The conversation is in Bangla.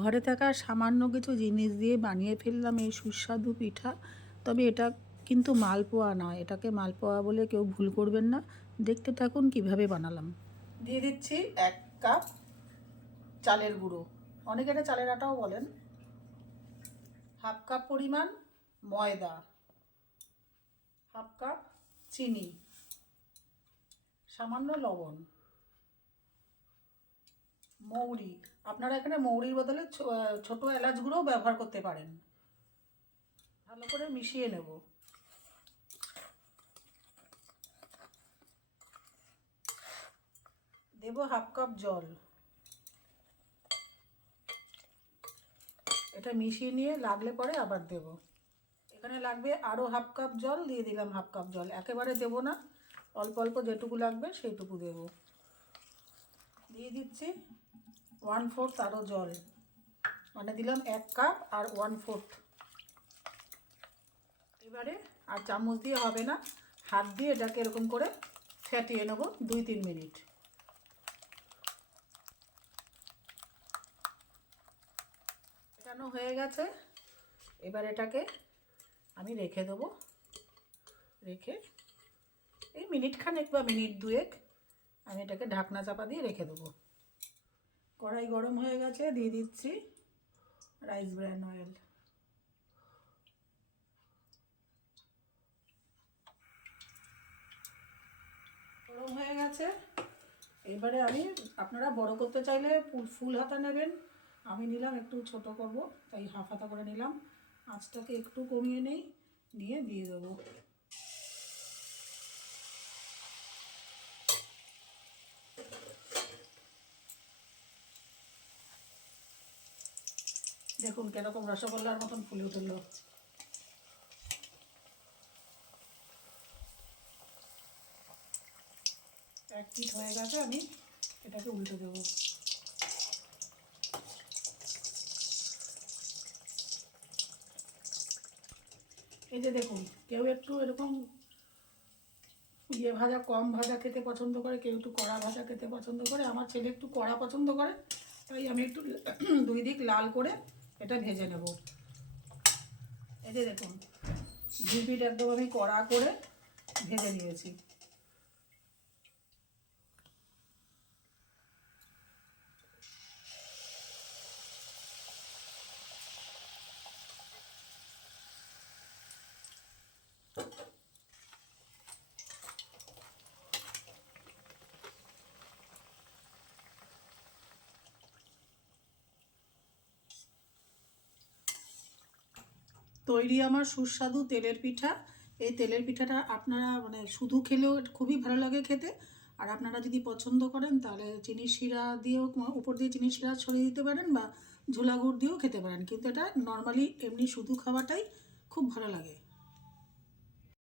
ঘরে থাকা সামান্য কিছু জিনিস দিয়ে বানিয়ে ফেললাম এই সুস্বাদু পিঠা। তবে এটা কিন্তু মালপোয়া নয়, এটাকে মালপোয়া বলে কেউ ভুল করবেন না। দেখতে থাকুন কিভাবে বানালাম। দিয়ে দিচ্ছি 1 কাপ চালের গুঁড়ো, অনেকে এটা চালের আটাও বলেন। 1/2 কাপ পরিমাণ ময়দা, 1/2 কাপ চিনি, সামান্য লবণ, মৌরি, আপনারা এখানে মৌরির বদলে ছোট এলাচ গুঁড়োও ব্যবহার করতে পারেন। ভালো করে মিশিয়ে নেব। দেব 1/2 কাপ জল। এটা মিশিয়ে নিয়ে লাগলে পরে আবার দেব। এখানে লাগবে আরও 1/2 কাপ জল, দিয়ে দিলাম 1/2 কাপ জল। একেবারে দেব না, অল্প অল্প যেটুকু লাগবে সেইটুকু দেব। দিয়ে দিচ্ছি 1/4 আরও জল, মানে দিলাম 1 কাপ আর 1/4। এবারে আর চামচ দিয়ে হবে না, হাত দিয়ে এটাকে এরকম করে ফেটিয়ে নেব 2-3 মিনিট। ফেটানো হয়ে গেছে, এবার এটাকে আমি রেখে দেবো। রেখে এই মিনিট খানেক বা মিনিট 2 আমি এটাকে ঢাকনা চাপা দিয়ে রেখে দেবো। কড়াই গরম হয়ে গেছে, দিয়ে দিচ্ছি রাইস ব্র্যান অয়েল। গরম হয়ে গেছে, এবারে আমি, আপনারা বড় করতে চাইলে ফুল হাতা নেবেন, আমি নিলাম একটু ছোট করব তাই হাফ হাতা করে নিলাম। আঁচটাকে একটু কমিয়ে নেই, নিয়ে দিয়ে দেবো। দেখুন কিরকম রসগোল্লার মতন ফুলে উঠল। এক পিঠ হয়ে গেছে, আমি এটাকে উল্টে দেবো। এই যে দেখুন, কেউ একটু এরকম ভাজা, কম ভাজা খেতে পছন্দ করে, কেউ একটু কড়া ভাজা খেতে পছন্দ করে। আমার ছেলে একটু কড়া পছন্দ করে, তাই আমি একটু 2 দিক লাল করে এটা ভেজে নেব। এই যে দেখুন, 2 পিঠ একদম আমি কড়া করে ভেজে নিয়েছি। তৈরি আমার সুস্বাদু তেলের পিঠা। এই তেলের পিঠাটা আপনারা মানে শুধু খেলেও খুবই ভালো লাগে খেতে। আর আপনারা যদি পছন্দ করেন তাহলে চিনির শিরা দিয়েও উপর দিয়ে চিনির শিরা ছড়িয়ে দিতে পারেন, বা ঝোলা গুড় দিয়েও খেতে পারেন, কিন্তু এটা নর্মালি এমনি শুধু খাওয়াটাই খুব ভালো লাগে।